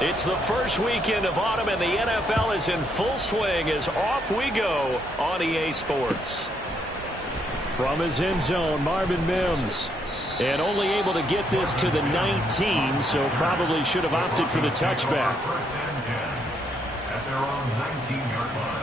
It's the first weekend of autumn, and the NFL is in full swing as off we go on EA Sports. From his end zone, Marvin Mims. And only able to get this to the 19, so probably should have opted for the touchback. First and 10 at their own 19-yard line.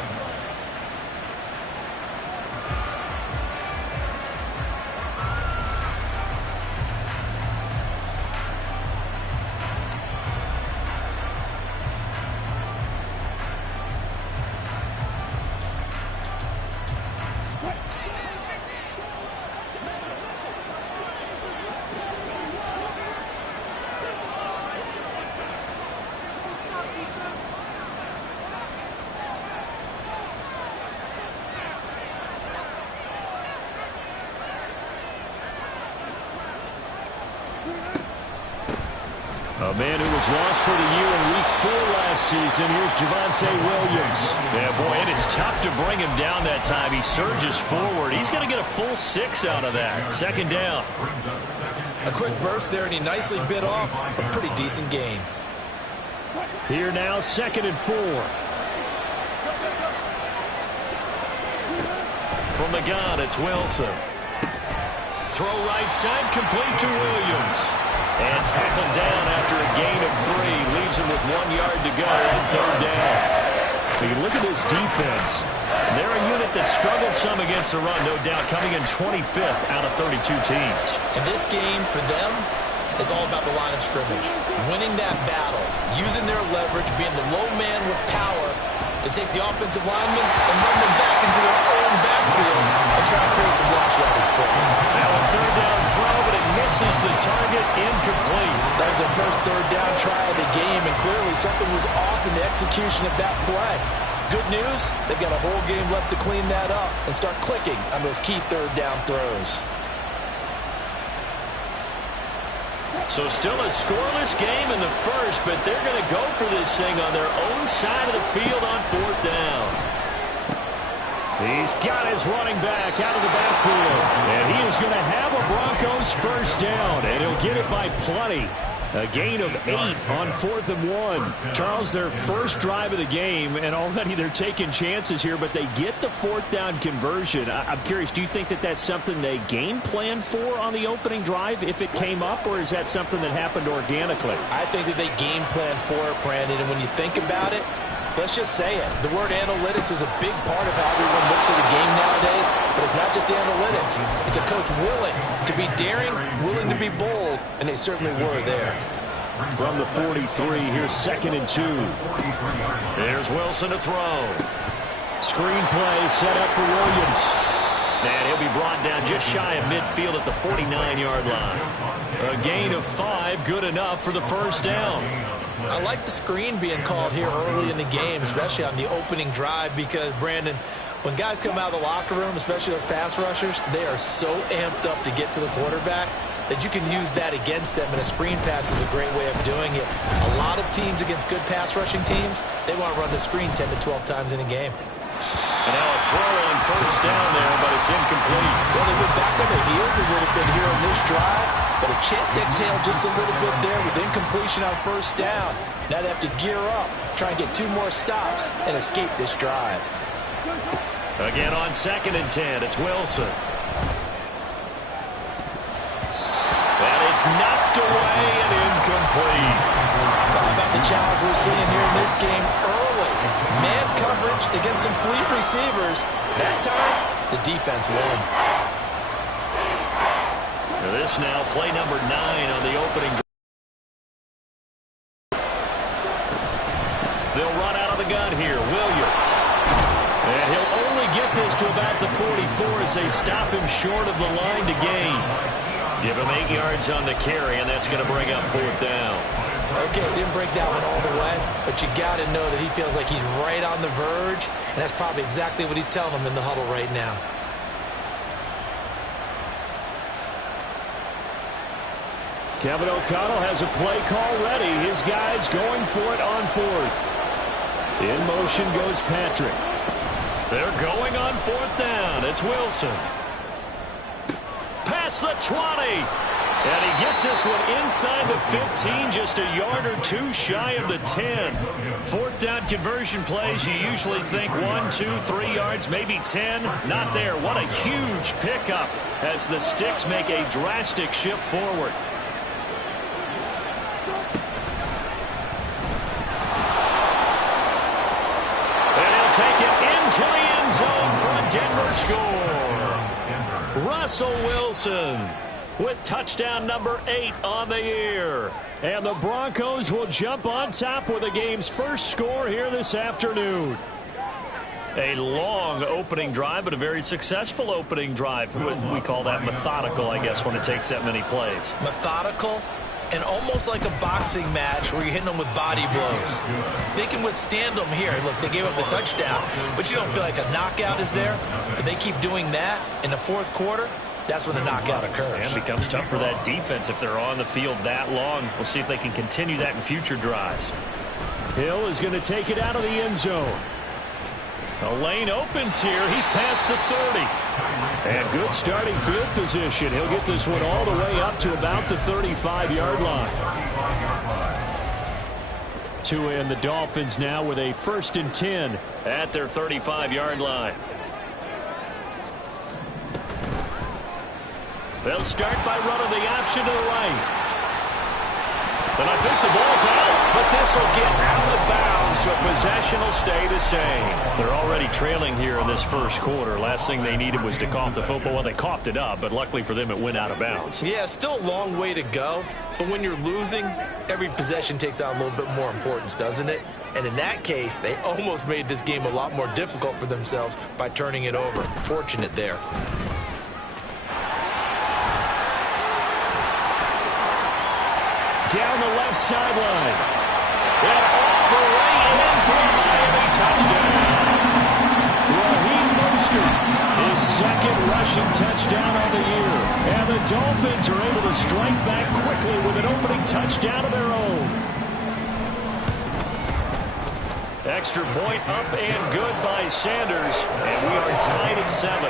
A man who was lost for the year in Week 4 last season. Here's Javonte Williams. Yeah, boy, it is tough to bring him down that time. He surges forward. He's going to get a full 6 out of that. Second down. A quick burst there, and he nicely bit off a pretty decent gain. Here now, 2nd and 4. From the gun, it's Wilson. Throw right side, complete to Williams. And tackled down after a gain of 3. Leaves him with 1 yard to go on 3rd down. You look at this defense. They're a unit that struggled some against the run, no doubt, coming in 25th out of 32 teams. And this game, for them, is all about the line of scrimmage. Winning that battle, using their leverage, being the low man with power to take the offensive linemen and run them back into their own backfield and try to create some lost yardage plays. Now a 3rd down throw, but it misses the target, incomplete. That was their first 3rd down try of the game, and clearly something was off in the execution of that play. Good news, they've got a whole game left to clean that up and start clicking on those key 3rd down throws. So still a scoreless game in the first, but they're going to go for this thing on their own side of the field on 4th down. He's got his running back out of the backfield, and he is going to have a Broncos first down, and he'll get it by plenty. A gain of 8 on 4th and 1. Charles, their first drive of the game, and already they're taking chances here, but they get the 4th down conversion. I'm curious, do you think that that's something they game plan for on the opening drive if it came up, or is that something that happened organically? I think that they game plan for it, Brandon, and when you think about it, let's just say it. The word analytics is a big part of how everyone looks at the game nowadays, but it's not just the analytics. It's a coach willing to be daring, willing to be bold, and they certainly were there. From the 43, here's 2nd and 2. There's Wilson to throw. Screen play set up for Williams. And he'll be brought down just shy of midfield at the 49-yard line. A gain of 5, good enough for the first down. I like the screen being called here early in the game, especially on the opening drive, because, Brandon, when guys come out of the locker room, especially those pass rushers, they are so amped up to get to the quarterback that you can use that against them, and a screen pass is a great way of doing it. A lot of teams against good pass rushing teams, they want to run the screen 10 to 12 times in a game. And now a throw on first down there, but it's incomplete. Well, they've been back on their heels. It would have been here on this drive, but a chance to exhale just a little bit there with incompletion on first down. Now they have to gear up, try and get 2 more stops, and escape this drive. Again on 2nd and 10, it's Wilson. And it's knocked away and incomplete. How about the challenge we're seeing here in this game early? Man coverage against some fleet receivers. That time, the defense won. This now, play number 9 on the opening drive. They'll run out of the gun here. Williams. And he'll only get this to about the 44 as they stop him short of the line to gain. Give him 8 yards on the carry, and that's going to bring up 4th down. Okay, he didn't break that one all the way, but you got to know that he feels like he's right on the verge, and that's probably exactly what he's telling them in the huddle right now. Kevin O'Connell has a play call ready. His guys going for it on 4th. In motion goes Patrick. They're going on 4th down. It's Wilson. Past the 20. And he gets this one inside the 15, just a yard or two shy of the 10. Fourth down conversion plays, you usually think 1, 2, 3 yards, maybe 10. Not there. What a huge pickup as the Sticks make a drastic shift forward. And he'll take it into the end zone for a Denver score. Russell Wilson with touchdown number 8 on the year. And the Broncos will jump on top with the game's first score here this afternoon. A long opening drive, but a very successful opening drive. We call that methodical, I guess, when it takes that many plays. Methodical and almost like a boxing match where you're hitting them with body blows. They can withstand them here. Look, they gave up the touchdown, but you don't feel like a knockout is there. But they keep doing that in the fourth quarter. That's when the knockout occurs. And it becomes tough for that defense if they're on the field that long. We'll see if they can continue that in future drives. Hill is going to take it out of the end zone. The lane opens here. He's past the 30. And good starting field position. He'll get this one all the way up to about the 35-yard line. Tua and the Dolphins now with a 1st and 10 at their 35-yard line. They'll start by running the option to the right. And I think the ball's out, but this will get out of bounds, so possession will stay the same. They're already trailing here in this first quarter. Last thing they needed was to cough the football. Well, they coughed it up, but luckily for them, it went out of bounds. Yeah, still a long way to go, but when you're losing, every possession takes on a little bit more importance, doesn't it? And in that case, they almost made this game a lot more difficult for themselves by turning it over. Fortunate there. Down the left sideline. And all the way in for a Miami touchdown. Raheem Mostert, his 2nd rushing touchdown on the year. And the Dolphins are able to strike back quickly with an opening touchdown of their own. Extra point up and good by Sanders. And we are tied at 7.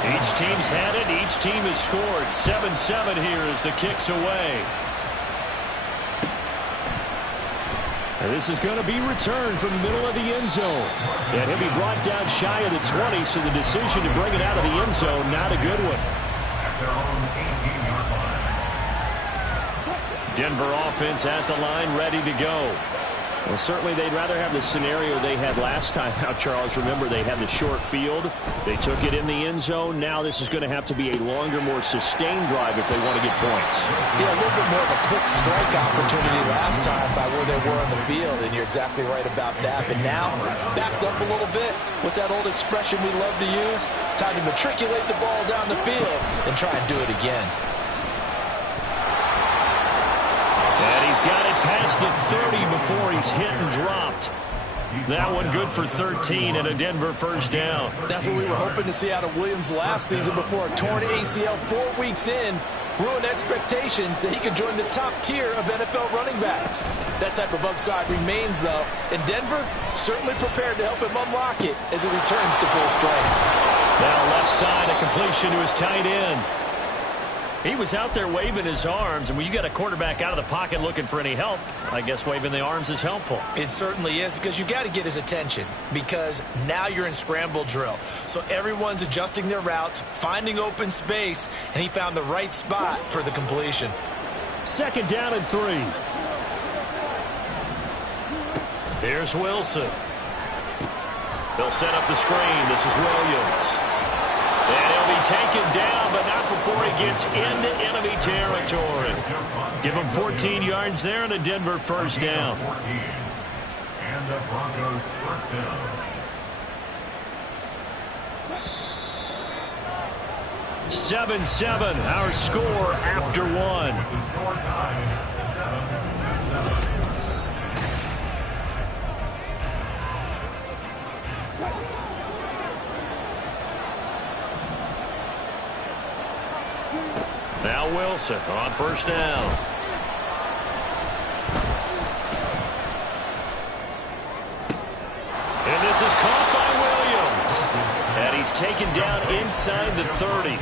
Each team's had it. Each team has scored. 7-7 here as the kick's away. And this is going to be returned from the middle of the end zone. And he'll be brought down shy of the 20, so the decision to bring it out of the end zone, not a good one. Denver offense at the line, ready to go. Well, certainly they'd rather have the scenario they had last time out, Charles. Remember, they had the short field. They took it in the end zone. Now this is going to have to be a longer, more sustained drive if they want to get points. Yeah, a little bit more of a quick strike opportunity last time by where they were on the field, and you're exactly right about that. But now, backed up a little bit. What's that old expression we love to use? Time to matriculate the ball down the field and try and do it again. And he's got it past the 30 before he's hit and dropped. That one good for 13 and a Denver first down. That's what we were hoping to see out of Williams last season before a torn ACL 4 weeks in ruined expectations that he could join the top tier of NFL running backs. That type of upside remains, though, and Denver certainly prepared to help him unlock it as he returns to full strength. Now left side, a completion to his tight end. He was out there waving his arms, and when you got a quarterback out of the pocket looking for any help, I guess waving the arms is helpful. It certainly is, because you got to get his attention, because now you're in scramble drill. So everyone's adjusting their routes, finding open space, and he found the right spot for the completion. 2nd down and 3. Here's Wilson. They'll set up the screen. This is Williams. And he'll be taken down, but not before he gets into enemy territory. Give him 14 yards there and a Denver first down. And the Broncos first down. 7-7, our score after 1. The score tied 7-7. Now Wilson on first down. And this is caught by Williams. And he's taken down inside the 30.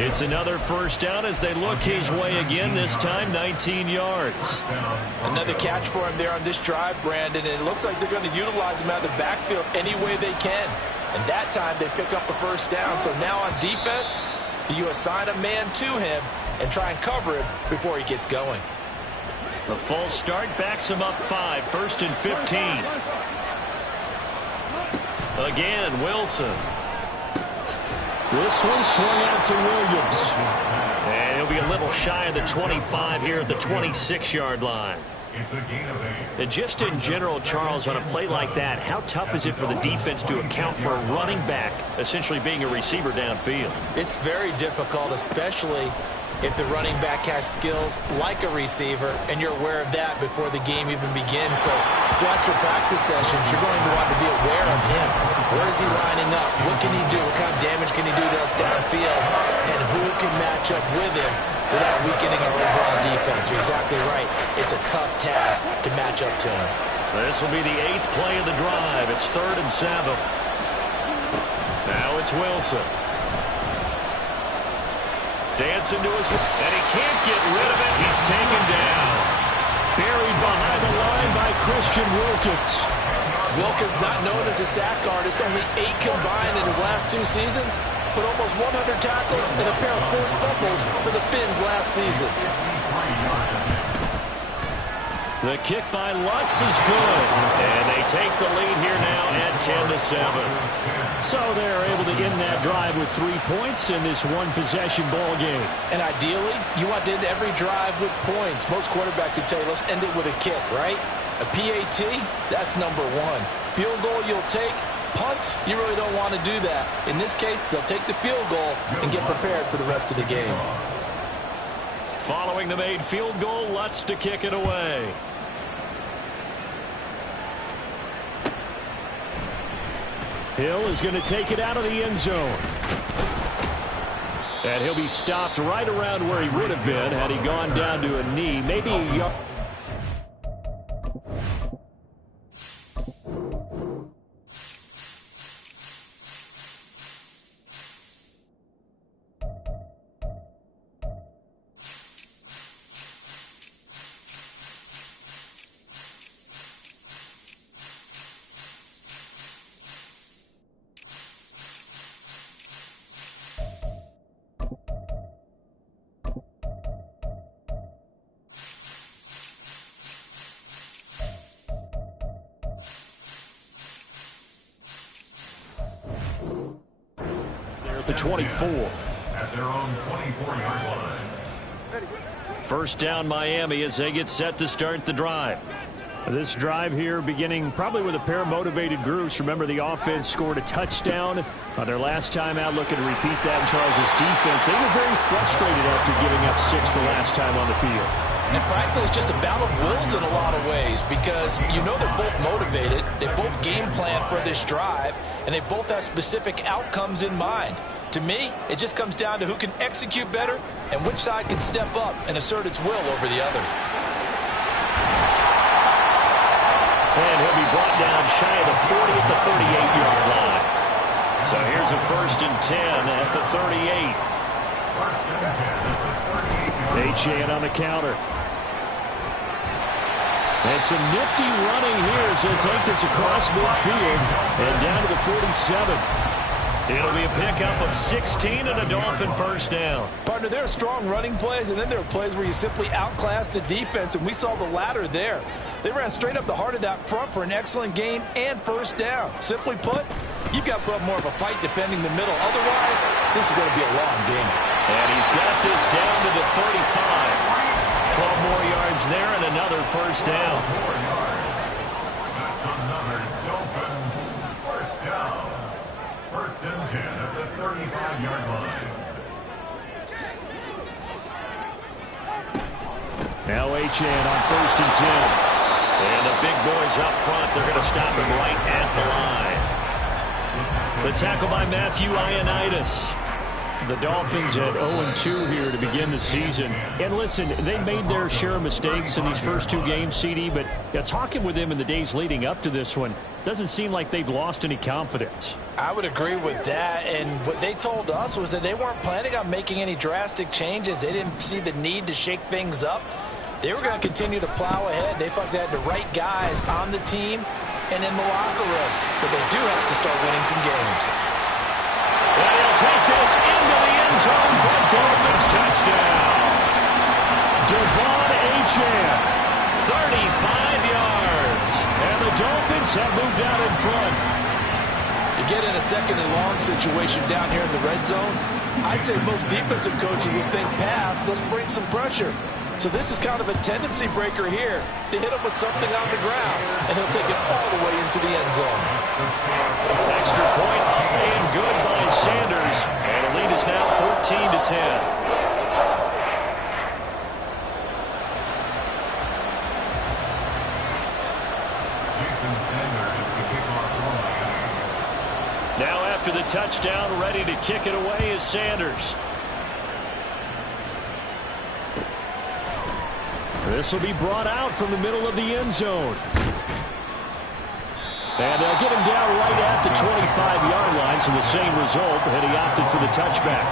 It's another first down as they look his way again, this time 19 yards. Another catch for him there on this drive, Brandon, and it looks like they're going to utilize him out of the backfield any way they can. And that time they pick up a first down. So now on defense, do you assign a man to him and try and cover him before he gets going? The false start backs him up 5, 1st and 15. Again, Wilson. This one swung out to Williams. And he'll be a little shy of the 25 here at the 26-yard line. And just in general, Charles, on a play like that, how tough is it for the defense to account for a running back essentially being a receiver downfield? It's very difficult, especially if the running back has skills like a receiver, and you're aware of that before the game even begins. So throughout your practice sessions, you're going to want to be aware of him. Where is he lining up? What can he do? What kind of damage can he do to us downfield? And who can match up with him without weakening our overall defense? You're exactly right. It's a tough task to match up to him. This will be the 8th play of the drive. It's 3rd and 7. Now it's Wilson. Dancing to his left, and he can't get rid of it. He's taken down. Buried behind the line by Christian Wilkins. Wilkins, not known as a sack artist, only 8 combined in his last 2 seasons, but almost 100 tackles and a pair of forced fumbles for the Finns last season. The kick by Lutz is good, and they take the lead here now at 10-7. So they're able to end that drive with 3 points in this one-possession ball game. And ideally, you want to end every drive with points. Most quarterbacks would tell you, let's end it with a kick, right? A PAT, that's number 1. Field goal you'll take. Punts, you really don't want to do that. In this case, they'll take the field goal and get prepared for the rest of the game. Following the made field goal, Lutz to kick it away. Hill is going to take it out of the end zone. And he'll be stopped right around where he would have been had he gone down to a knee. Maybe a yard. The 24. At their own 24-yard line. First down Miami as they get set to start the drive. This drive here beginning probably with a pair of motivated groups. Remember, the offense scored a touchdown on their last time out. Looking to repeat that in Charles's defense. They were very frustrated after giving up 6 the last time on the field. And frankly, it's just a battle of wills in a lot of ways because you know they're both motivated. They both game plan for this drive, and they both have specific outcomes in mind. To me, it just comes down to who can execute better and which side can step up and assert its will over the other. And he'll be brought down shy of the 40 at the 38-yard line. So here's a 1st and 10 at the 38. 1st and 10 at the 38-yard line. Achane on the counter. And some nifty running here as he'll take this across midfield and down to the 47. It'll be a pickup of 16 and a Dolphin first down. Partner, there are strong running plays, and then there are plays where you simply outclass the defense, and we saw the latter there. They ran straight up the heart of that front for an excellent gain and first down. Simply put, you've got to put up more of a fight defending the middle. Otherwise, this is going to be a long game. And he's got this down to the 35. 12 more yards there and another first down. 4 yards. That's another Dolphins first down. 1st and 10 at the 35-yard line. Now Achane on 1st and 10. And the big boys up front, they're going to stop him right at the line. The tackle by Matthew Ioannidis. The Dolphins at 0-2 here to begin the season. And listen, they made their share of mistakes in these first two games, CD, but talking with them in the days leading up to this one, doesn't seem like they've lost any confidence. I would agree with that, and what they told us was that they weren't planning on making any drastic changes. They didn't see the need to shake things up. They were going to continue to plow ahead. They felt they had the right guys on the team and in the locker room, but they do have to start winning some games. And he'll take this into the end zone for a Dolphins touchdown. Devon Achane, 35 yards. And the Dolphins have moved out in front. You get in a second and long situation down here in the red zone, I'd say most defensive coaches would think pass, let's bring some pressure. So this is kind of a tendency breaker here to hit him with something on the ground, and he'll take it all the way into the end zone. Extra point and good by Sanders, and the lead is now 14-10. Now after the touchdown, ready to kick it away is Sanders. This will be brought out from the middle of the end zone. And they'll get him down right at the 25-yard line, so the same result, and he opted for the touchback.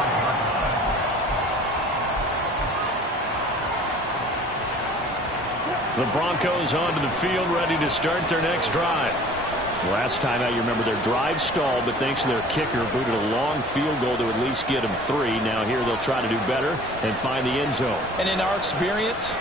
The Broncos onto the field, ready to start their next drive. Last time out, you remember their drive stalled, but thanks to their kicker, booted a long field goal to at least get them 3. Now here they'll try to do better and find the end zone. And in our experience,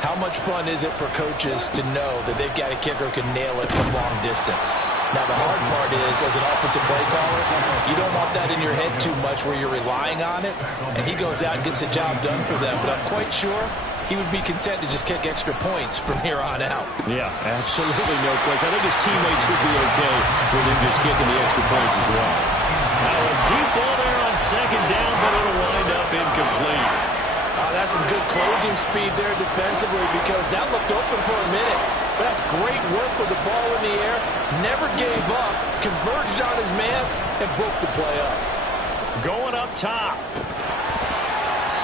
how much fun is it for coaches to know that they've got a kicker who can nail it from long distance? Now, the hard part is, as an offensive play caller, you don't want that in your head too much where you're relying on it, and he goes out and gets the job done for them. But I'm quite sure he would be content to just kick extra points from here on out. Yeah, absolutely no question. I think his teammates would be okay with him just kicking the extra points as well. Now a deep ball there on second down, but it'll wind up incomplete. That's some good closing speed there defensively, because that looked open for a minute. But that's great work with the ball in the air. Never gave up, converged on his man, and broke the play up. Going up top.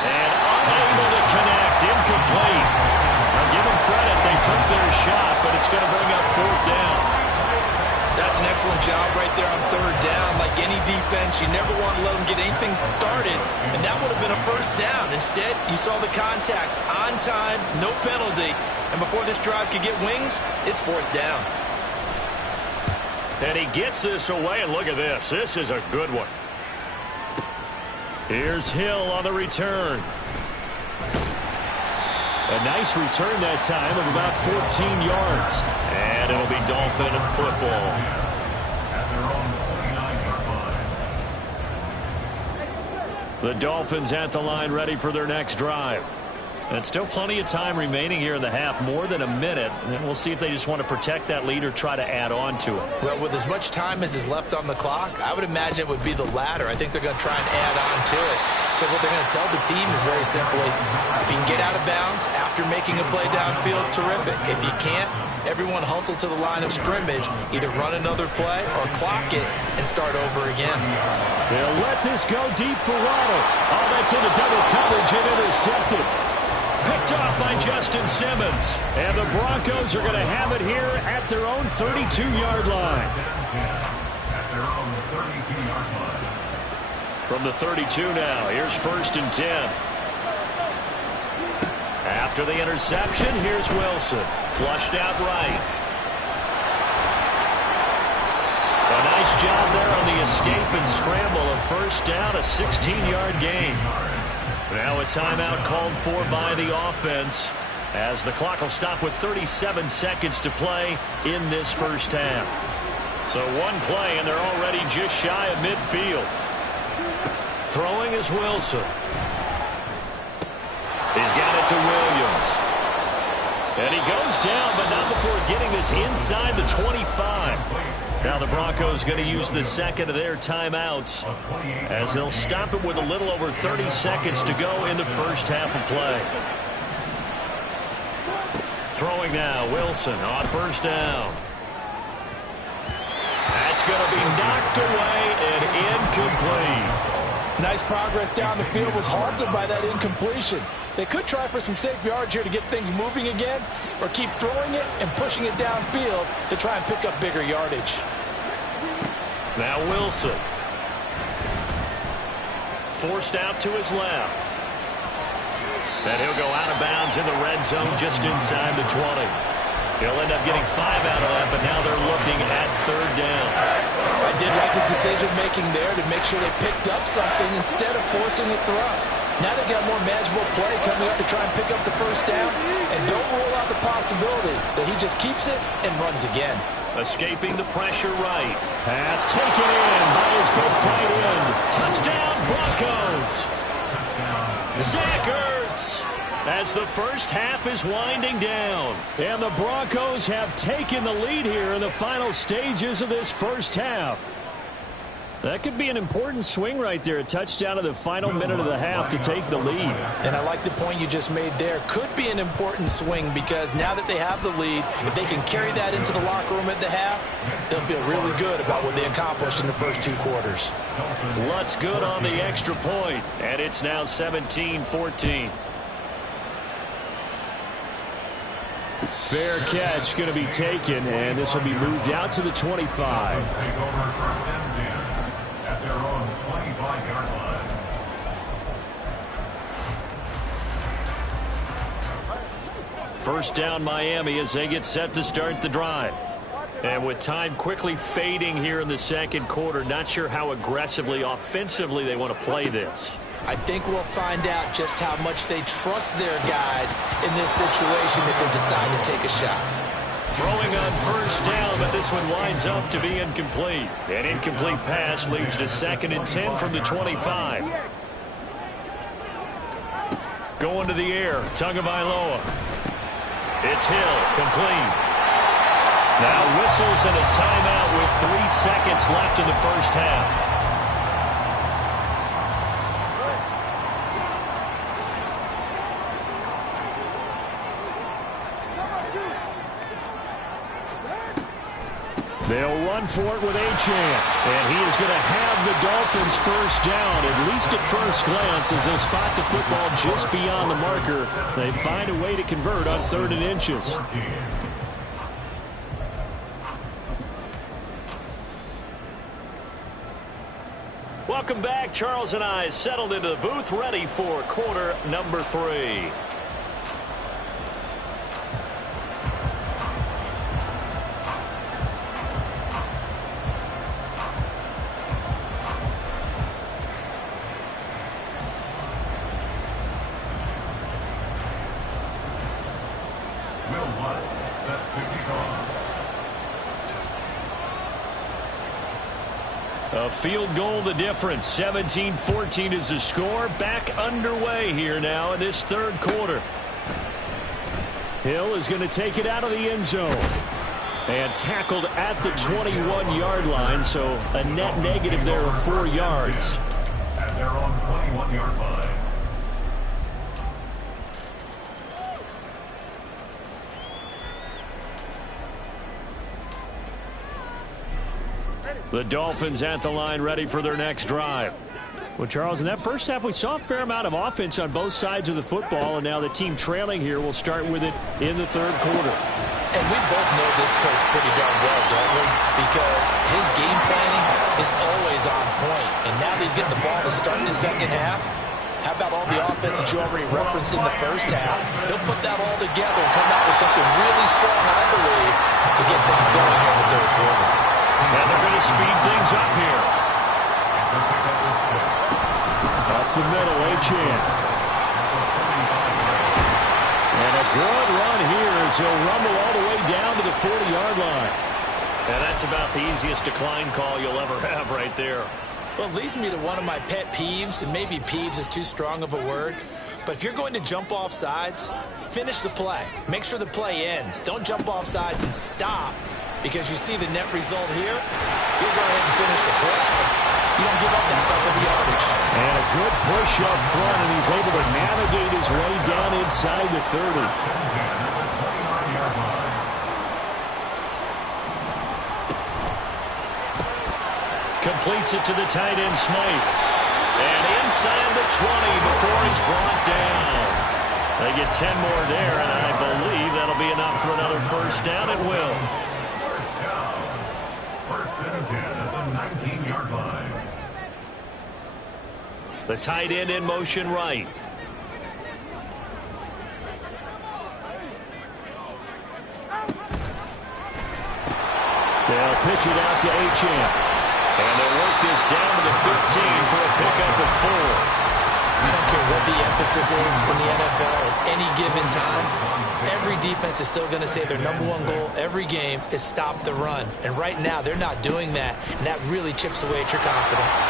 And unable to connect. Incomplete. I'll give them credit. They took their shot, but it's going to bring up fourth down. That's an excellent job right there on third down. Like any defense, you never want to let them get anything started, and that would have been a first down. Instead, you saw the contact on time, no penalty, and before this drive could get wings, it's fourth down. And he gets this away, and look at this. This is a good one. Here's Hill on the return. A nice return that time of about 14 yards. And it'll be Dolphin football. The Dolphins at the line, ready for their next drive. And still plenty of time remaining here in the half, more than a minute. And we'll see if they just want to protect that lead or try to add on to it. Well, with as much time as is left on the clock, I would imagine it would be the latter. I think they're going to try and add on to it. So what they're going to tell the team is very simply, if you can get out of bounds after making a play downfield, terrific. If you can't, everyone hustle to the line of scrimmage, either run another play or clock it and start over again. They'll let this go deep for Waddle. Oh, that's into double coverage and intercepted. Picked off by Justin Simmons. And the Broncos are going to have it here at their own 32-yard line. At their own 32-yard line. From the 32 now, here's 1st and 10. After the interception, here's Wilson. Flushed out right. A nice job there on the escape and scramble. A first down, a 16-yard gain. Now a timeout called for by the offense, as the clock will stop with 37 seconds to play in this first half. So one play, and they're already just shy of midfield. Throwing is Wilson. He's got it to Williams. And he goes down, but not before getting this inside the 25. Now the Broncos going to use the second of their timeouts, as they'll stop it with a little over 30 seconds to go in the first half of play. Throwing now, Wilson on first down. That's going to be knocked away and incomplete. Nice progress down the field was halted by that incompletion. They could try for some safe yards here to get things moving again, or keep throwing it and pushing it downfield to try and pick up bigger yardage. Now Wilson. Forced out to his left. And he'll go out of bounds in the red zone just inside the 20. He'll end up getting 5 out of that, but now they're looking at 3rd down. I did like his decision-making there to make sure they picked up something instead of forcing a throw. Now they've got more manageable play coming up to try and pick up the 1st down, and don't rule out the possibility that he just keeps it and runs again. Escaping the pressure right. Pass taken in by his big tight end. Touchdown, Broncos. Zach Ertz. As the first half is winding down. And the Broncos have taken the lead here in the final stages of this first half. That could be an important swing right there. A touchdown in the final minute of the half to take the lead. And I like the point you just made there. Could be an important swing because now that they have the lead, if they can carry that into the locker room at the half, they'll feel really good about what they accomplished in the first 2 quarters. Lutz good on the extra point. And it's now 17-14. Fair catch going to be taken, and this will be moved out to the 25. Take over 1st and 10 at their own 25-yard line. First down Miami as they get set to start the drive. And with time quickly fading here in the 2nd quarter, not sure how aggressively, offensively they want to play this. I think we'll find out just how much they trust their guys in this situation if they decide to take a shot. Throwing on 1st down, but this one winds up to be incomplete. An incomplete pass leads to 2nd and 10 from the 25. Going to the air, Tagovailoa. It's Hill, complete. Now whistles and a timeout with 3 seconds left in the first half. They'll run for it with Achane. And he is going to have the Dolphins first down, at least at first glance, as they spot the football just beyond the marker. They find a way to convert on 3rd and inches. Welcome back. Charles and I settled into the booth, ready for quarter number 3. A field goal the difference. 17-14 is the score. Back underway here now in this 3rd quarter. Hill is going to take it out of the end zone. And tackled at the 21-yard line, so a net negative there of 4 yards. At their own 21-yard line. The Dolphins at the line, ready for their next drive. Well, Charles, in that first half, we saw a fair amount of offense on both sides of the football, and now the team trailing here will start with it in the 3rd quarter. And we both know this coach pretty darn well, don't we? Because his game planning is always on point. And now that he's getting the ball to start the 2nd half, how about all the offense that you already referenced in the first half? He'll put that all together and come out with something really strong, I believe, to get things going here in the 3rd quarter. And they're going to speed things up here. Up the middle, Achane. And a good run here as he'll rumble all the way down to the 40-yard line. And that's about the easiest decline call you'll ever have right there. Well, it leads me to one of my pet peeves, and maybe peeves is too strong of a word, but if you're going to jump off sides, finish the play. Make sure the play ends. Don't jump off sides and stop, because you see the net result here. If you go ahead and finish the play, you don't give up that type of yardage. And a good push up front, and he's able to navigate his way down inside the 30. Completes it to the tight end, Smythe. And he before it's brought down. They get 10 more there, and I believe that'll be enough for another first down. It will. First down. First and 10 at the 19-yard line. The tight end in motion right. They'll pitch it out to Achane. And they'll work this down to the 15 for a pickup of 4. I don't care what the emphasis is in the NFL at any given time. Every defense is still going to say their #1 goal every game is stop the run. And right now, they're not doing that. And that really chips away at your confidence.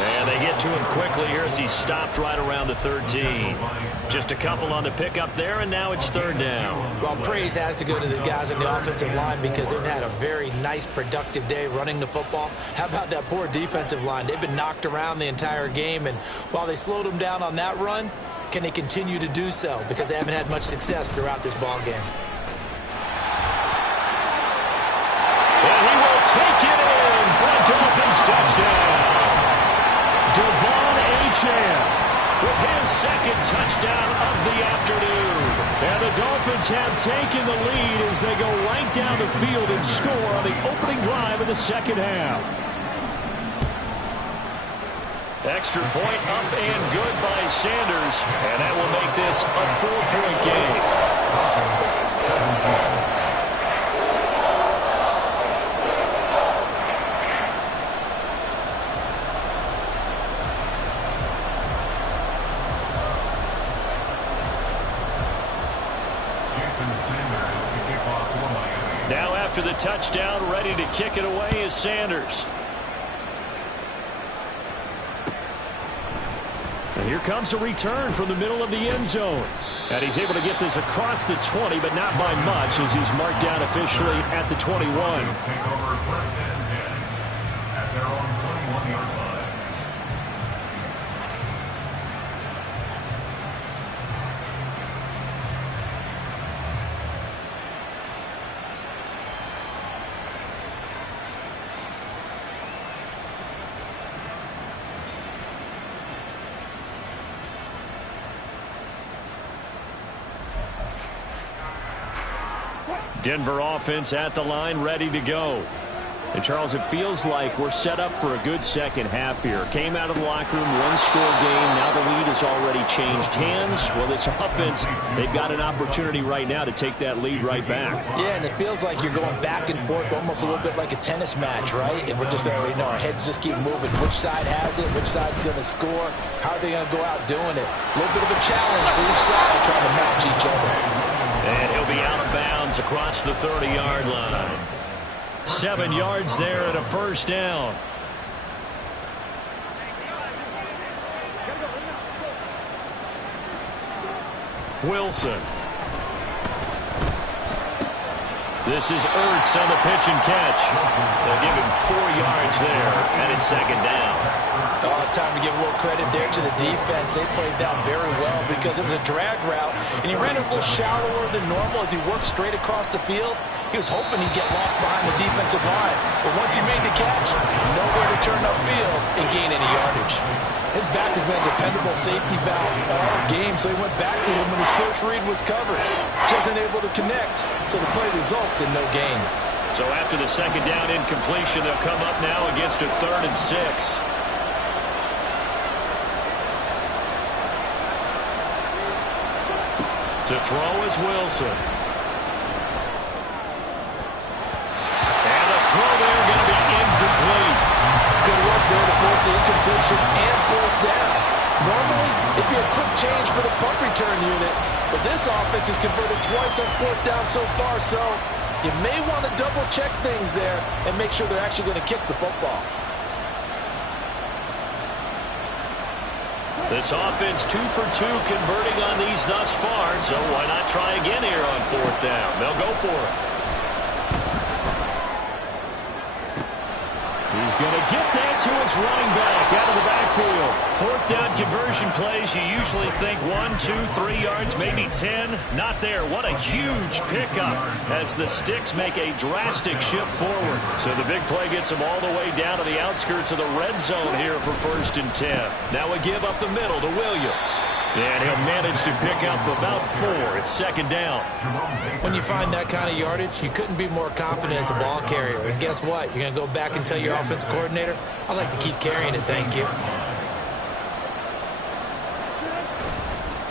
And they get to him quickly here as he stopped right around the 13. Just a couple on the pickup there, and now it's third down. Well, praise has to go to the guys on the offensive line because they've had a very nice, productive day running the football. How about that poor defensive line? They've been knocked around the entire game, and while they slowed them down on that run, can they continue to do so? Because they haven't had much success throughout this ball game. And he will take it in for a Dolphins touchdown. Devon Achane with his second touchdown of the afternoon. And the Dolphins have taken the lead as they go right down the field and score on the opening drive of the second half. Extra point up and good by Sanders. And that will make this a 4-point game. 17. Now after the touchdown, ready to kick it away is Sanders. And here comes a return from the middle of the end zone. And he's able to get this across the 20, but not by much as he's marked down officially at the 21. Take over first and 10 at their own 21-yard line. Denver offense at the line, ready to go. And, Charles, it feels like we're set up for a good second half here. Came out of the locker room, one-score game. Now the lead has already changed hands. Well, this offense, they've got an opportunity right now to take that lead right back. Yeah, and it feels like you're going back and forth almost a little bit like a tennis match, right? And we're just already know our heads just keep moving. Which side has it? Which side's going to score? How are they going to go out doing it? A little bit of a challenge for each side trying to match each other. And he'll be out of bounds across the 30-yard line. 7 yards there and a first down. Wilson. This is Ertz on the pitch and catch. They'll give him 4 yards there, and it's second down. Oh, it's time to give a little credit there to the defense. They played down very well because it was a drag route, and he ran it a little shallower than normal as he worked straight across the field. He was hoping he'd get lost behind the defensive line, but once he made the catch, nowhere to turn upfield and gain any yardage. His back has been a dependable safety valve all game, so he went back to him when his first read was covered. Just unable to connect, so the play results in no gain. So after the second down incompletion, they'll come up now against a 3rd and 6. To throw is Wilson. And the throw there going to be incomplete. Good work there to force the incompletion and 4th down. Normally, it'd be a quick change for the punt return unit, but this offense has converted twice on 4th down so far, so you may want to double-check things there and make sure they're actually going to kick the football. This offense 2 for 2 converting on these thus far, so why not try again here on 4th down? They'll go for it. He's going to get that to his running back out of the backfield. Fourth down conversion plays, you usually think 1, 2, 3 yards, maybe 10. Not there. What a huge pickup as the Sticks make a drastic shift forward. So the big play gets him all the way down to the outskirts of the red zone here for 1st and 10. Now a give up the middle to Williams. And he'll manage to pick up about 4. It's 2nd down. When you find that kind of yardage, you couldn't be more confident as a ball carrier. And guess what? You're going to go back and tell your offensive coordinator, I'd like to keep carrying it, thank you.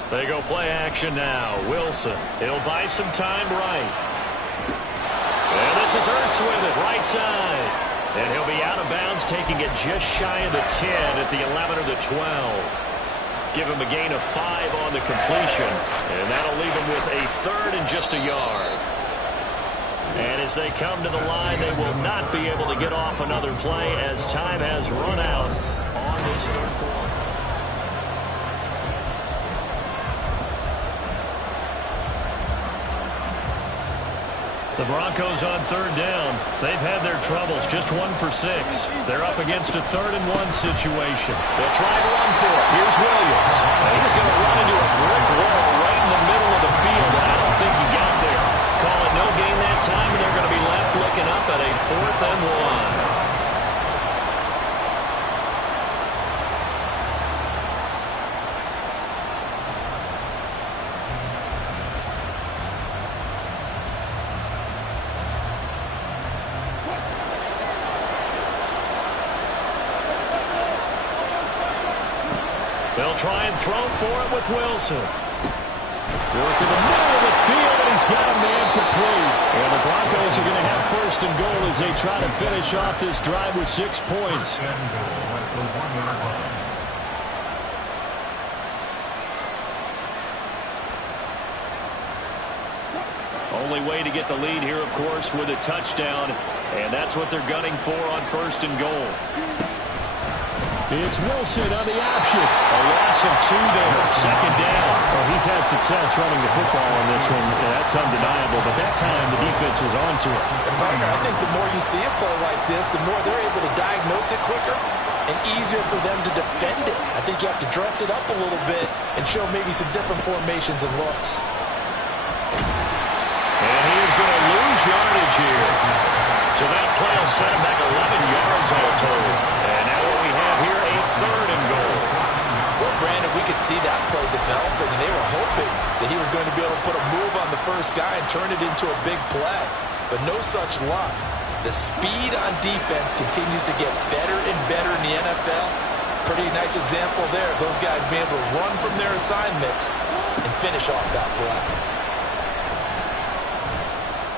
They go play action now. Wilson. He'll buy some time right. And this is Ertz with it, right side. And he'll be out of bounds, taking it just shy of the 10 at the 11 or the 12. Give him a gain of 5 on the completion. And that'll leave him with a 3rd and just a yard. And as they come to the line, they will not be able to get off another play as time has run out on this 3rd quarter. The Broncos on 3rd down. They've had their troubles, just 1 for 6. They're up against a 3rd and 1 situation. They'll try to run for it. Here's Williams. He's going to run into a brick wall right in the middle of the field, and I don't think he got there. Call it no gain that time, and they're going to be left looking up at a 4th and 1. They'll try and throw for it with Wilson. Work in the middle of the field, and he's got a man complete. And the Broncos are going to have 1st and goal as they try to finish off this drive with 6 points. Only way to get the lead here, of course, with a touchdown. And that's what they're gunning for on 1st and goal. It's Wilson on the option. A loss of 2 there. 2nd down. Well, he's had success running the football on this one. Yeah, that's undeniable. But that time, the defense was on to it. And Parker, I think the more you see a play like this, the more they're able to diagnose it quicker and easier for them to defend it. I think you have to dress it up a little bit and show maybe some different formations and looks. And he is going to lose yardage here. So that play will set him back 11 yards all told. And now what we have here, a 3rd and goal. Well, Brandon, we could see that play developing, and they were hoping that he was going to be able to put a move on the first guy and turn it into a big play. But no such luck. The speed on defense continues to get better and better in the NFL. Pretty nice example there of those guys being able to run from their assignments and finish off that play.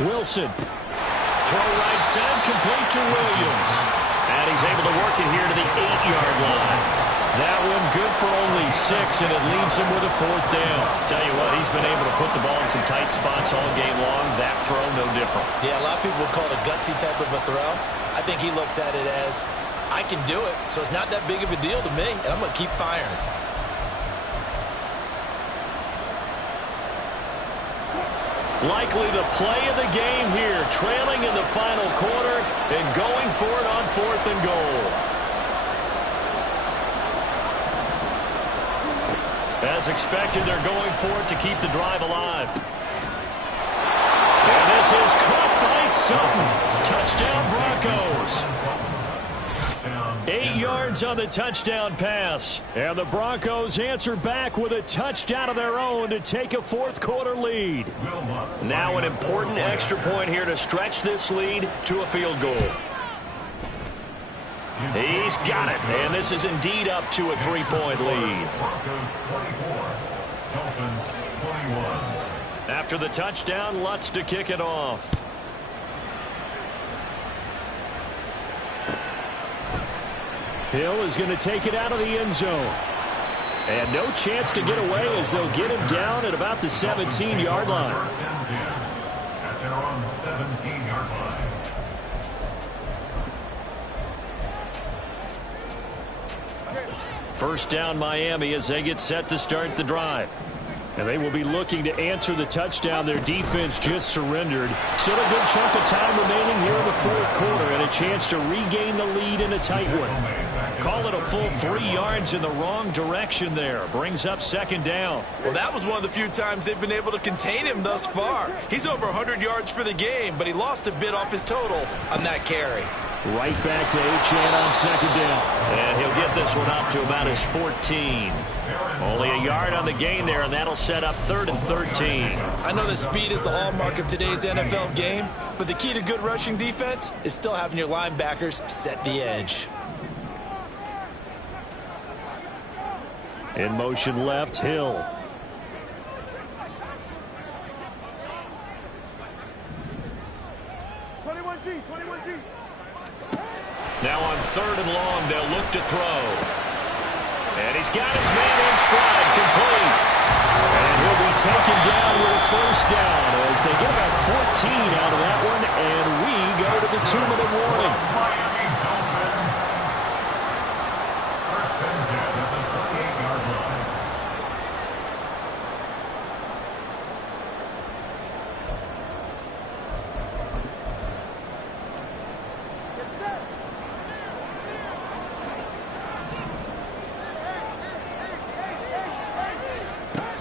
Wilson. Throw right side, complete to Williams. And he's able to work it here to the 8-yard line. That one good for only 6, and it leaves him with a 4th down. Tell you what, he's been able to put the ball in some tight spots all game long. That throw, no different. Yeah, a lot of people would call it a gutsy type of a throw. I think he looks at it as, I can do it, so it's not that big of a deal to me, and I'm going to keep firing. Likely the play of the game here, trailing in the final quarter and going for it on 4th and goal. As expected, they're going for it to keep the drive alive. And this is caught by Sutton. Touchdown Broncos. 8 yards on the touchdown pass. And the Broncos answer back with a touchdown of their own to take a 4th quarter lead. Now an important extra point here to stretch this lead to a field goal. He's got it. And this is indeed up to a 3-point lead. After the touchdown, Lutz to kick it off. Hill is going to take it out of the end zone. And no chance to get away as they'll get him down at about the 17-yard line. At their own 17-yard line. First down Miami as they get set to start the drive. And they will be looking to answer the touchdown their defense just surrendered. Still a good chunk of time remaining here in the fourth quarter and a chance to regain the lead in a tight one. Call it a full 3 yards in the wrong direction there. Brings up second down. Well, that was one of the few times they've been able to contain him thus far. He's over 100 yards for the game, but he lost a bit off his total on that carry. Right back to Achane on second down. And he'll get this one up to about his 14. Only a yard on the gain there, and that'll set up 3rd and 13. I know that speed is the hallmark of today's NFL game, but the key to good rushing defense is still having your linebackers set the edge. In motion left, Hill. Now on 3rd and long, they'll look to throw. And he's got his man in stride, complete. And he'll be taken down with a first down as they get about 14 out of that one, and we go to the 2-minute warning. Miami Dolphins. First and 10 at the 38-yard line.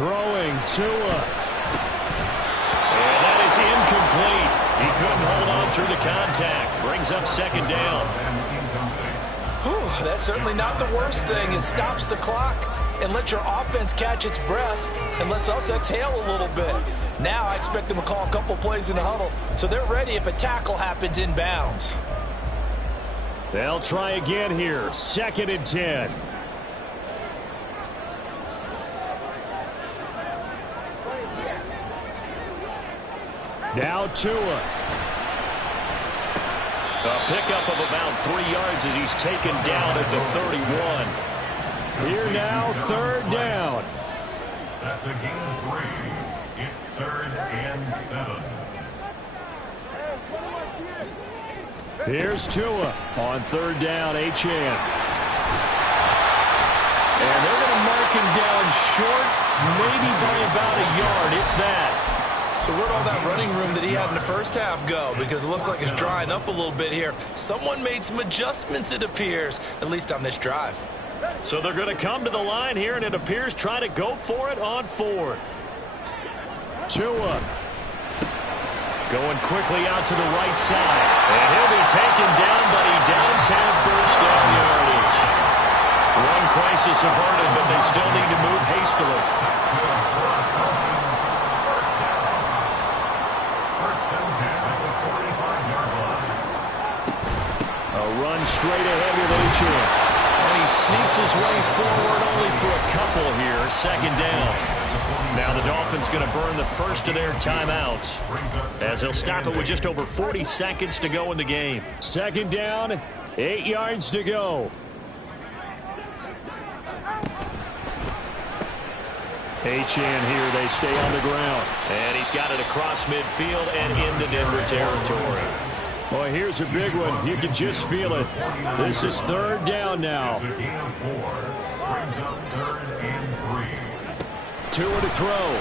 Throwing Tua. And that is incomplete. He couldn't hold on through the contact. Brings up second down. Whew, that's certainly not the worst thing. It stops the clock and lets your offense catch its breath and lets us exhale a little bit. Now I expect them to call a couple plays in the huddle so they're ready if a tackle happens inbounds. They'll try again here. 2nd and 10. Now Tua. A pickup of about 3 yards as he's taken down at the 31. Here now, 3rd down. That's a gain of 3. It's 3rd and 7. Here's Tua on 3rd down, Achane. And they're going to mark him down short, maybe by about a yard, if that. So where'd all that running room that he had in the first half go? Because it looks like it's drying up a little bit here. Someone made some adjustments, it appears, at least on this drive. So they're going to come to the line here, and it appears try to go for it on 4th. Tua. Going quickly out to the right side. And he'll be taken down, but he does have first down yardage. One crisis averted, but they still need to move hastily. Straight ahead with Achane. And he sneaks his way forward only for a couple here. 2nd down. Now the Dolphins going to burn the first of their timeouts as they'll stop it with just over 40 seconds to go in the game. 2nd down, 8 yards to go. Achane here, they stay on the ground. And he's got it across midfield and into Denver territory. Well, here's a big one. You can just feel it. This is 3rd down now. It's a gain of 4. Brings up 3rd and 3. Tua to throw.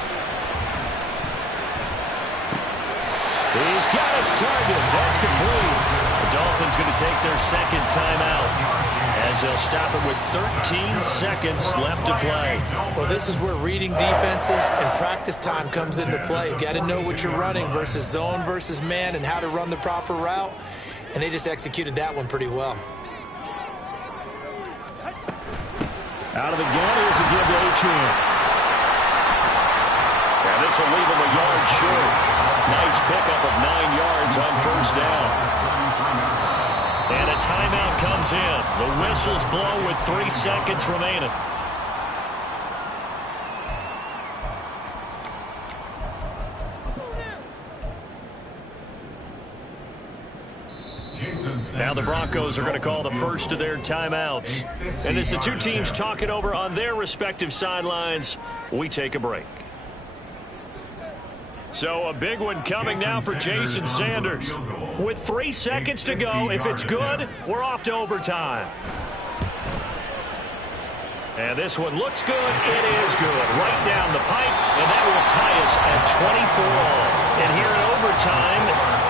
He's got his target. That's complete. The Dolphins going to take their 2nd timeout as they'll stop it with 13 seconds left to play. Well, this is where reading defenses and practice time comes into play. You got to know what you're running versus zone versus man and how to run the proper route. And they just executed that one pretty well. Out of the gun, here's a give to Achane. And this will leave him a yard short. Nice pickup of 9 yards on first down. And a timeout comes in. The whistles blow with 3 seconds remaining. Now the Broncos are going to call the first of their timeouts. And as the two teams talk it over on their respective sidelines, we take a break. So a big one coming now for Jason Sanders. With 3 seconds to go, if it's good, we're off to overtime. And this one looks good. It is good. Right down the pipe, and that will tie us at 24 all. And here in overtime,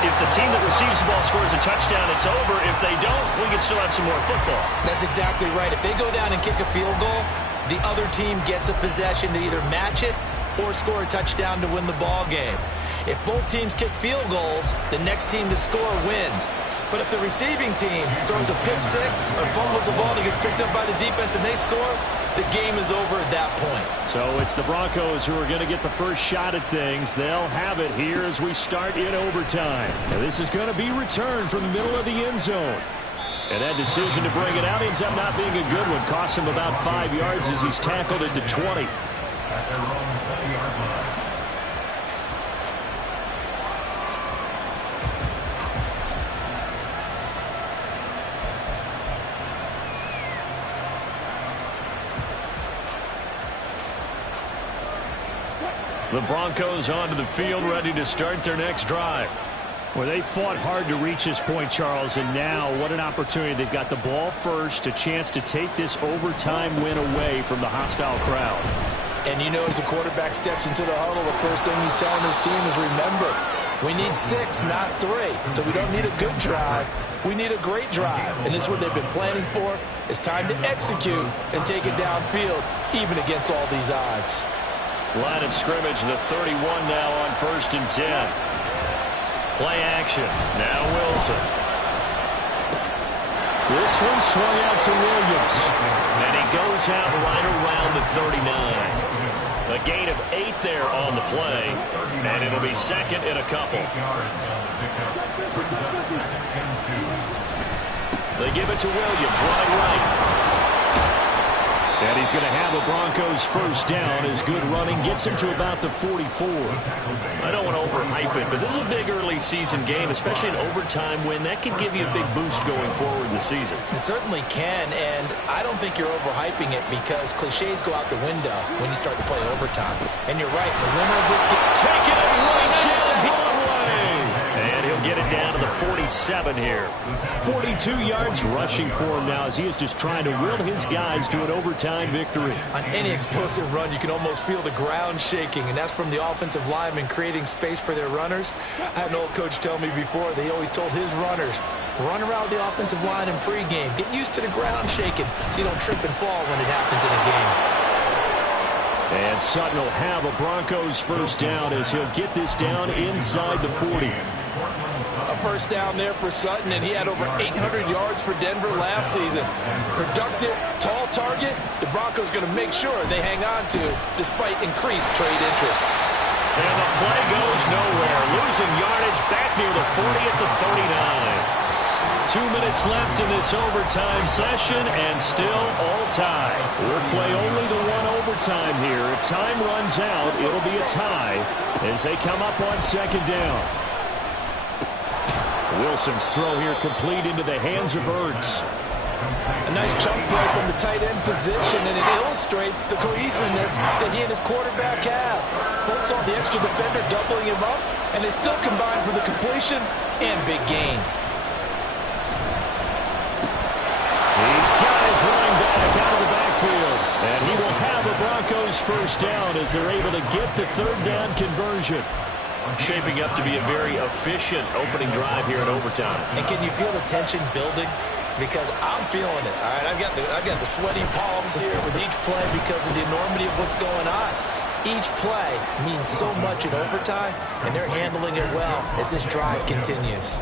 if the team that receives the ball scores a touchdown, it's over. If they don't, we can still have some more football. That's exactly right. If they go down and kick a field goal, the other team gets a possession to either match it or score a touchdown to win the ball game. If both teams kick field goals, the next team to score wins. But if the receiving team throws a pick six or fumbles the ball and it gets picked up by the defense and they score, the game is over at that point. So it's the Broncos who are going to get the first shot at things. They'll have it here as we start in overtime. Now this is going to be returned from the middle of the end zone. And that decision to bring it out ends up not being a good one. Costs him about 5 yards as he's tackled into 20. At their own 20-yard line. The Broncos onto the field, ready to start their next drive. Well, they fought hard to reach this point, Charles, and now what an opportunity. They've got the ball first, a chance to take this overtime win away from the hostile crowd. And you know, as the quarterback steps into the huddle, the first thing he's telling his team is, remember, we need 6, not 3. So we don't need a good drive. We need a great drive. And this is what they've been planning for. It's time to execute and take it downfield, even against all these odds. Line of scrimmage, the 31 now on 1st and 10. Play action. Now Wilson. This one swung out to Williams. And he goes out right around the 39. A gain of 8 there on the play. And it'll be second and a couple. They give it to Williams, running right. And he's going to have a Broncos first down as good running gets him to about the 44. I don't want to overhype it, but this is a big early season game, especially an overtime win. That can give you a big boost going forward in the season. It certainly can, and I don't think you're overhyping it because cliches go out the window when you start to play overtime. And you're right, the winner of this game... Taking it right down Broadway! And he'll get it down to the 47 here. 42 yards rushing for him now as he is just trying to will his guys to an overtime victory. On any explosive run, you can almost feel the ground shaking, and that's from the offensive linemen creating space for their runners. I had an old coach tell me before, they always told his runners, run around the offensive line in pregame. Get used to the ground shaking so you don't trip and fall when it happens in a game. And Sutton will have a Broncos first down as he'll get this down inside the 40. A first down there for Sutton, and he had over 800 yards for Denver last season. Productive, tall target, the Broncos going to make sure they hang on to despite increased trade interest. And the play goes nowhere. Losing yardage back near the 40 at the 39. 2 minutes left in this overtime session, and still all tie. We'll play only the one overtime here. If time runs out, it'll be a tie as they come up on second down. Wilson's throw here complete into the hands of Ertz. A nice chunk play from the tight end position, and it illustrates the cohesiveness that he and his quarterback have. Both saw the extra defender doubling him up, and they still combined for the completion and big gain. He's got his running back out of the backfield, and he will have a Broncos first down as they're able to get the third down conversion. Shaping up to be a very efficient opening drive here in overtime. And can you feel the tension building? Because I'm feeling it. All right, I've got the sweaty palms here with each play because of the enormity of what's going on. Each play means so much in overtime, and they're handling it well as this drive continues.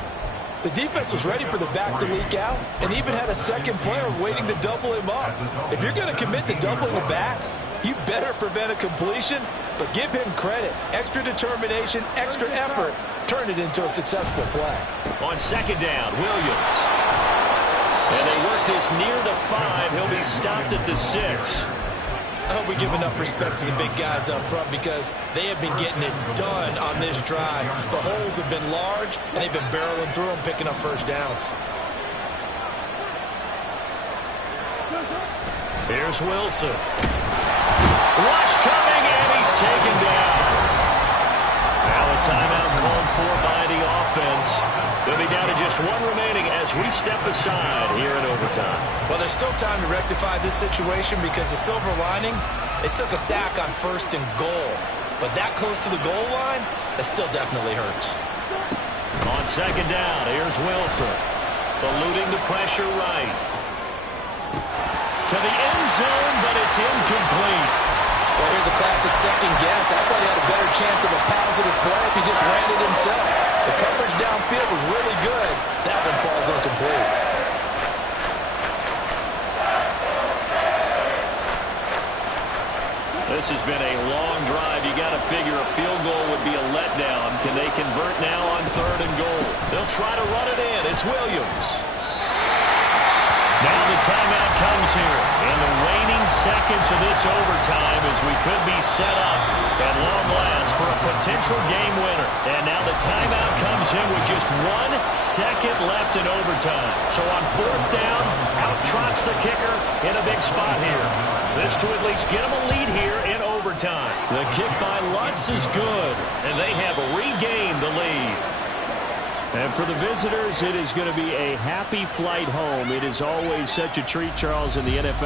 The defense was ready for the back to leak out and even had a second player waiting to double him up. If you're going to commit to doubling the back, you better prevent a completion, but give him credit. Extra determination, extra effort, turn it into a successful play. On second down, Williams. And they work this near the 5. He'll be stopped at the 6. I hope we give enough respect to the big guys up front because they have been getting it done on this drive. The holes have been large, and they've been barreling through them, picking up first downs. Here's Wilson. Rush coming, and he's taken down. Now a timeout called for by the offense. They'll be down to just one remaining as we step aside here in overtime. Well, there's still time to rectify this situation because the silver lining, it took a sack on 1st and goal. But that close to the goal line, that still definitely hurts. On 2nd down, here's Wilson. Eluding the pressure right. To the end zone, but it's incomplete. Well, here's a classic second guess. I thought he had a better chance of a positive play if he just ran it himself. The coverage downfield was really good. That one falls incomplete. This has been a long drive. You got to figure a field goal would be a letdown. Can they convert now on 3rd and goal? They'll try to run it in. It's Williams. Now the timeout comes here in the waning seconds of this overtime as we could be set up at long last for a potential game winner. And now the timeout comes in with just 1 second left in overtime. So on 4th down, out trots the kicker in a big spot here. This to at least get him a lead here in overtime. The kick by Lutz is good, and they have regained the lead. And for the visitors, it is going to be a happy flight home. It is always such a treat, Charles, in the NFL.